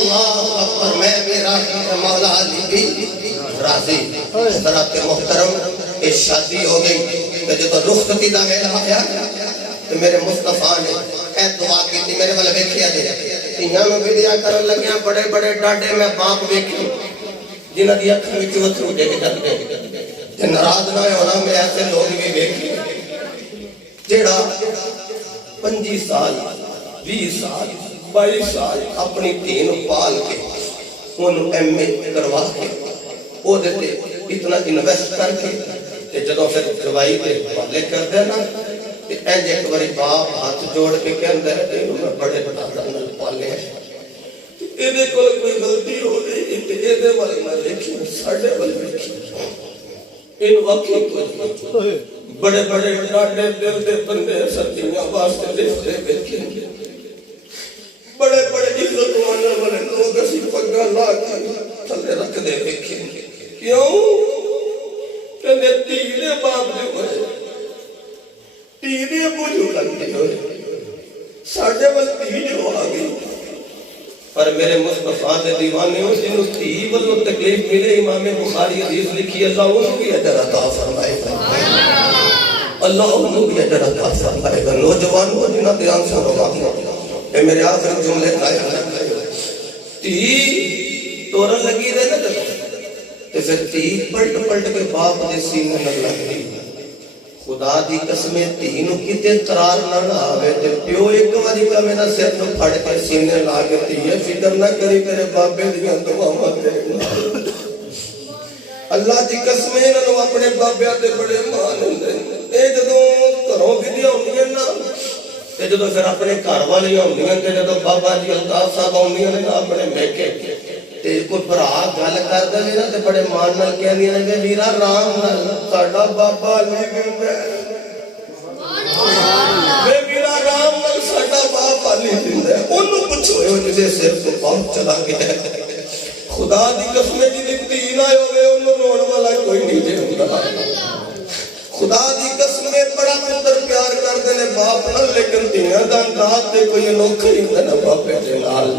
اللہ اکبر میں بھی راضی مولا علی بھی راضی حضرات محترم یہ شادی ہو گئی کہ جو تو رخصتی دا ویلا آیا تو میرے مصطفیٰ نے اے دعا کی تھی میرے والے بیکھیا جے تیاں میں بھی دیا کرن لگیاں بڑے بڑے ڈاڈے میں باپ بیکھی جنہ دی اکھاں وچ وتھرو ڈگ جاندے تے ناراض نہ ہونا میں ایسے لوگ بھی بیکھے جیڑا 25 سال 20 سال 22 سال اپنی دین پال کے انہوں ایم اے کروا کے وہ دیتے اتنا انویسٹ کر کے تے جدوں پھر جوائی دے والے کر دینا تے اینج ایک باری باپ ہاتھ جوڑ کے کہندا ہے کہ میں بڑے بڑا نال پالے ہیں اے دے کوئی غلطی ہو گئی تے اے دے والے نہ دیکھی ساڈے والے دیکھی ان وقت بڑے بڑے ڈاڈے دل دے بندے سچیاں واسطے دیکھتے دیکھیں بڑے بڑے عزت ماننے والے لوگ اسی پگا لا کے تھلے رکھ دے دیکھیں کیوں کہ تیرے باپ دے ہوئے تیرے بجو لگتے ہوئے ساڑھے والتی جو آگئی پر میرے مصطفیٰ دے دیوانے ہو جنہوں تھی والو تکلیف ملے امام بخاری حدیث لکھی اللہ انہوں بھی اجر عطا فرمائے گا اللہ انہوں بھی اجر عطا فرمائے گا نوجوان ہو جنہ دیان سے روما اے میرے آخر جملے قائم تی تورن لگی رہے نا تے پھر تی پلٹ پلٹ کے باپ دے سینے نہ لگی خدا دی قسمیں تینوں کتے قرار نہ آوے تے پیو ایک واری کا میرا سر تو پھڑ کے سینے لاگتی ہے فکر نہ کری کرے باپے دیاں دعا ماتے اللہ دی قسمیں انہوں اپنے باپے آتے بڑے مان ہوندے اے جدوں گھروں بھی دیا ہوندی نا تے جدوں پھر اپنے گھر والی ہوندی تے جدوں بابا جی الطاف صاحب ہوندی نے اپنے میکے تے کوئی بھرا گل کر دے نا تے بڑے مان نال کہندی نے کہ ویرا رام نال ساڈا بابا علی گندا ہے وے ویرا رام نال ساڈا بابا علی گندا ہے اونوں پوچھو او جے سر تو بہت چلا گیا خدا دی قسم جی دی نہ ہوے اونوں رون والا کوئی نہیں جے ہوندا خدا دی قسم بڑا پتر پیار کردے نے باپ نال لیکن دیاں دا انداز تے کوئی انوکھا ہی ہوندا نا باپے دے نال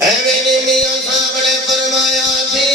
اے میرے میاں صاحب نے فرمایا تھی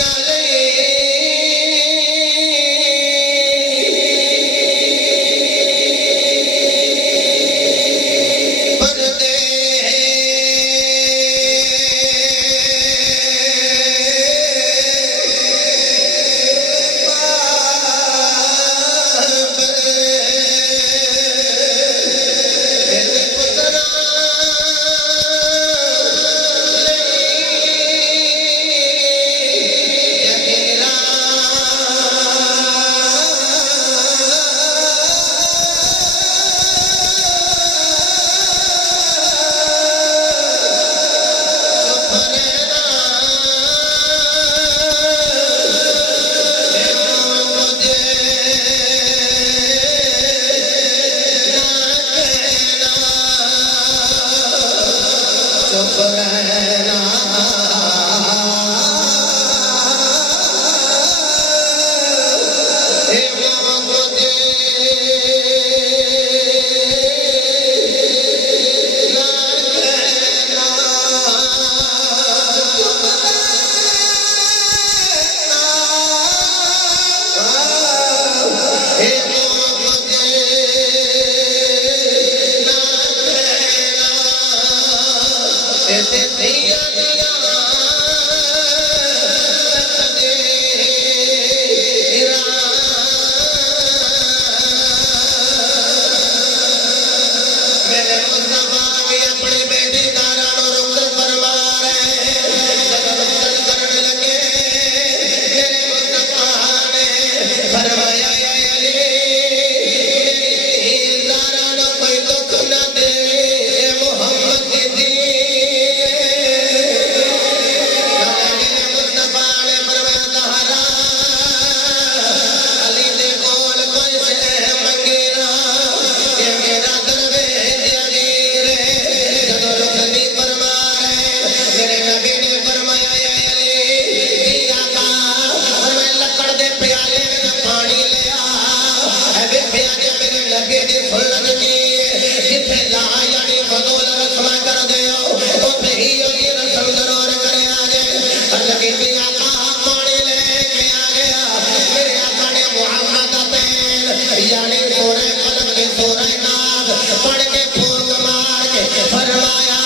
پڑھ کے پھونک مار کے فرمایا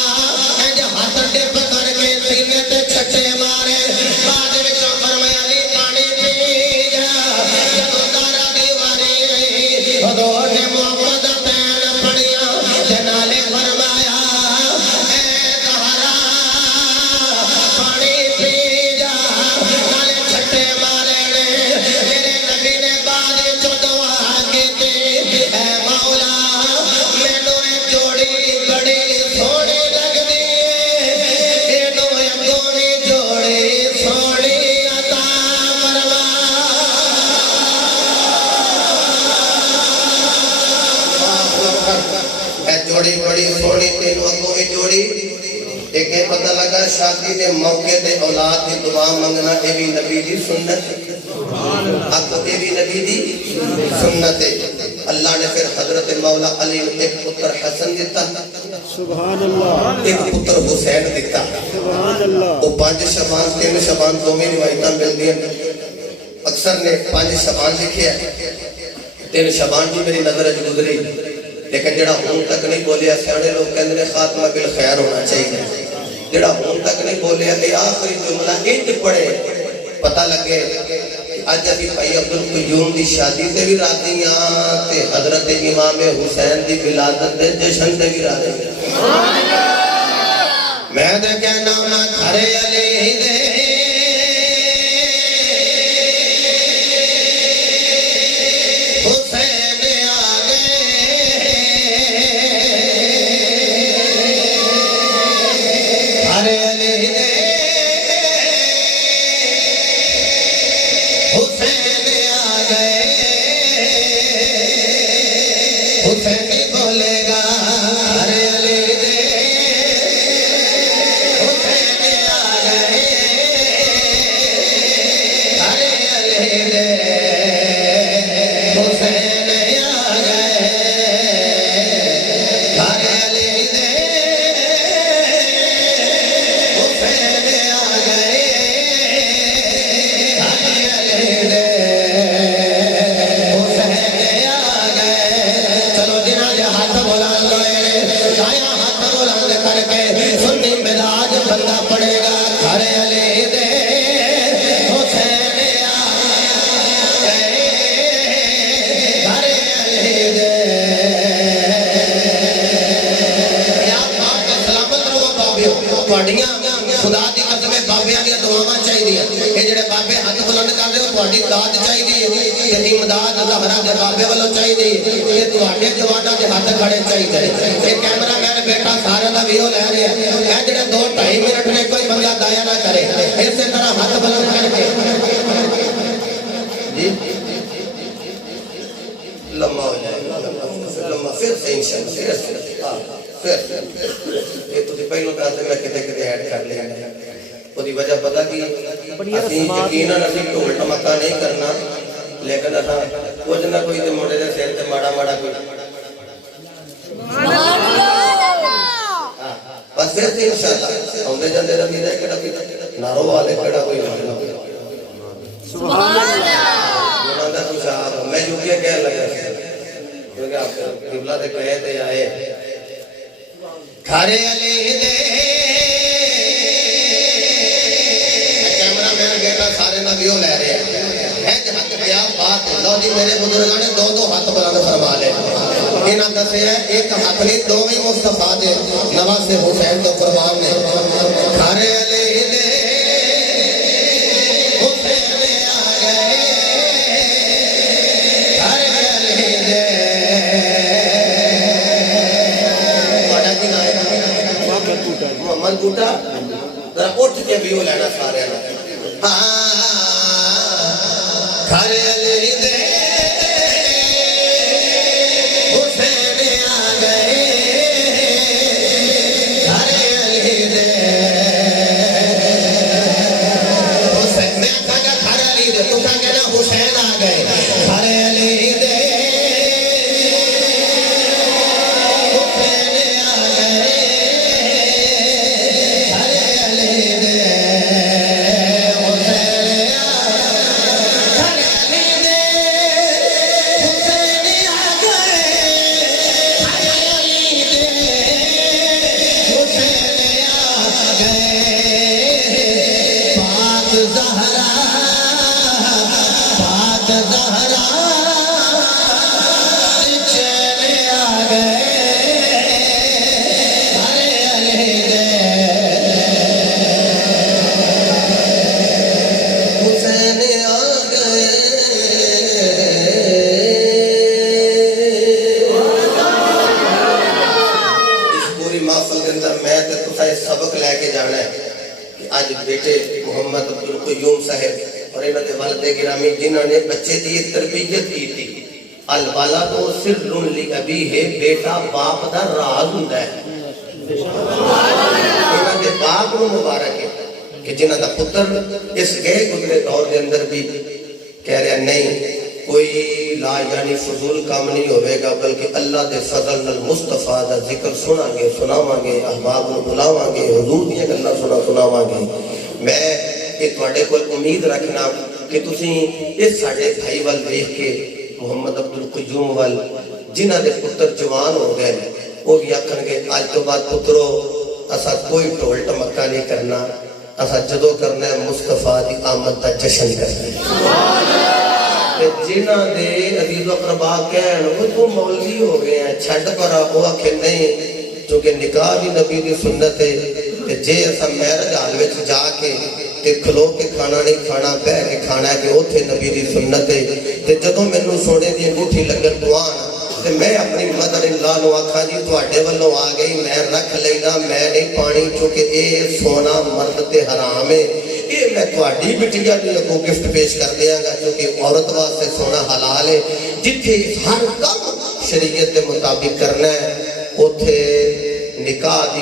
انج ہاتھ ڈپ کر کے سینے تے چھٹے مارے بعد وچوں فرمایا علی پانی پی جا جدوں دارا دی واری ادوں نے محمد پین پڑیاں تے نالے فرمایا اے طہرا پانی پی جا نالے چھٹے مارے میرے نبی نے بعد وچوں دعا کیتی اے مولا مینوں اے جوڑی بڑی سونی لگدی اے اینوں اگوں وی جوڑی سونی عطا فرما اے جوڑی بڑی سونی تینوں اگوں وی جوڑی ایک یہ پتہ لگا شادی دے موقع دے اولاد دی دعا منگنا اے بھی نبی دی سنت اب اے بھی نبی دی سنت ہے اللہ نے پھر حضرت مولا علی ایک پتر حسن دیتا سبحان اللہ ایک پتر حسین دیتا سبحان اللہ وہ 5 شبان 3 شبان دوویں روایتاں ملدی ہیں اکثر نے 5 شبان لکھیا ہے 3 شبان بھی میری نظر وچ گزری لیکن جڑا ہون تک نہیں بولیا سیاڑے لوگ کہندے نے خاتمہ بالخیر ہونا چاہیے جڑا ہون تک نہیں بولیا اے آخری جملہ انج پڑھے پتہ لگے اج ابھی بھائی عبدالقیوم دی شادی تے بھی راضی ہاں تے حضرت امام حسین دی ولادت دے جشن تے بھی راضی میں تے کہنا نا گھر علی دے حسین آ گئے گھر علی دے حسین آ گئے حسین بولے گا گھر علی دے حسین آ گئے گھر علی دے حسین آ گئے گھر علی دے حسین آ گئے گھر علی دے حسین آ گئے چلو جنہاں دے ہاتھ بلند ہوئے دایاں ہاتھ بلند کر کے سنی مزاج بندہ پڑے گا گھر علی دے حسین آ گئے گھر علی دے یا پاک سلامت رہو بابیو تواڈیاں خدا دی قسم بابیاں دی دعاواں چاہیے اے جڑے بابے ہاتھ بلند کر رہے ہو تواڈی داد چاہیے تے امداد زہرا دے بابے والوں چاہیے تے تواڈے جواناں دے ہاتھ کھڑے چاہیے اے کیمرہ مین بیٹا سارے دا ویڈیو لے رہے ہیں اے جڑے 2-2.5 منٹ میں کوئی بندہ دایا نہ کرے اسی طرح ہاتھ بلند کر کے جی لمبا ہو جائے لمبا پھر سے انشاءاللہ پھر یہ تو پہلو کہتے میں کتے کتے ایڈ کر لیا وہ دی وجہ پتہ کی اسی یقیناً اسی ٹول ٹمکا نہیں کرنا لیکن اتا کچھ نہ کوئی تے موڑے دے سیر تے ماڑا ماڑا کوئی بس پھر سے انشاءاللہ ہوندے جاندے ربی دے کڑا کوئی نارو والے کڑا کوئی سبحان اللہ انہاں دا خوشاب میں جو کہ کہہ لگا کیونکہ آپ قبلہ دے کہے تے آئے گھر علی دے کیمرہ مین بیٹا سارے نہ ویڈیو لے رہے ہیں کیا بات ہے لو جی میرے بزرگاں نے 2 ہاتھ بلند فرما لے انہاں دسے ہے ایک ہاتھ نہیں دوویں مصطفیٰ دے نواز حسین تو قربان نے گھر علی دے حسین آ گئے گھر علی دے بڑا دن آئے محمد بوٹا ذرا اٹھ کے ویڈیو لینا سارے گھر علی دے حسین آ گئے گھر علی دے حسین میں کہا گا گھر علی دے تو کہا گا حسین آ گئے گھر علی دے حسین آ گئے گھر علی دے حسین آ گئے آج بیٹے محمد عبدالقیوم صاحب اور انہوں نے والد گرامی جنہوں نے بچے دی تربیت کی تھی الولد سر لابیہ بیٹا باپ دا راز ہوندا ہے انہوں نے باپ کو مبارک ہے کہ جنہوں دا پتر اس گئے گزرے دور دے اندر بھی کہہ رہا نہیں کوئی لا یعنی فضول کام نہیں ہوئے گا بلکہ اللہ دے فضل نال مصطفیٰ دا ذکر سناں گے سناواں گے احباب کو بلاواں گے حضور دی گلاں سناواں گے میں کہ تواڈے کول امید رکھنا کہ تسی اس ساڈے بھائی ول دیکھ کے محمد عبدالقیوم ول جنہاں دے پتر جوان ہو گئے وہ بھی آکھن گے اج تو بعد پترو اسا کوئی ٹول ٹمکا نہیں کرنا اسا جدو کرنا ہے مصطفیٰ دی آمد دا جشن کرنا جنہاں دے عزیز و اقربا کہن وہ تو مولوی ہو گئے ہیں چھڈ پر وہ آکھے نہیں چونکہ نکاح بھی نبی دی سنت ہے تے جے اسا میرج حال وچ جا کے تے کھلو کے کھانا نہیں کھانا بہ کے کھانا ہے کہ اوتھے نبی دی سنت ہے تے جدوں مینوں سونے دی انگوٹھی لگن دوان تے میں اپنی مدر اللہ نو آکھاں جی تواڈے والوں آ گئی میں رکھ لینا میں نہیں پانی چونکہ اے سونا مرد تے حرام ہے یہ میں تواڈی بٹیا کو گفٹ پیش کر دیاں گا کیونکہ عورت واسطے سونا حلال ہے جتھے ہر کم شریعت کے مطابق کرنا ہے اوتھے نکاح دی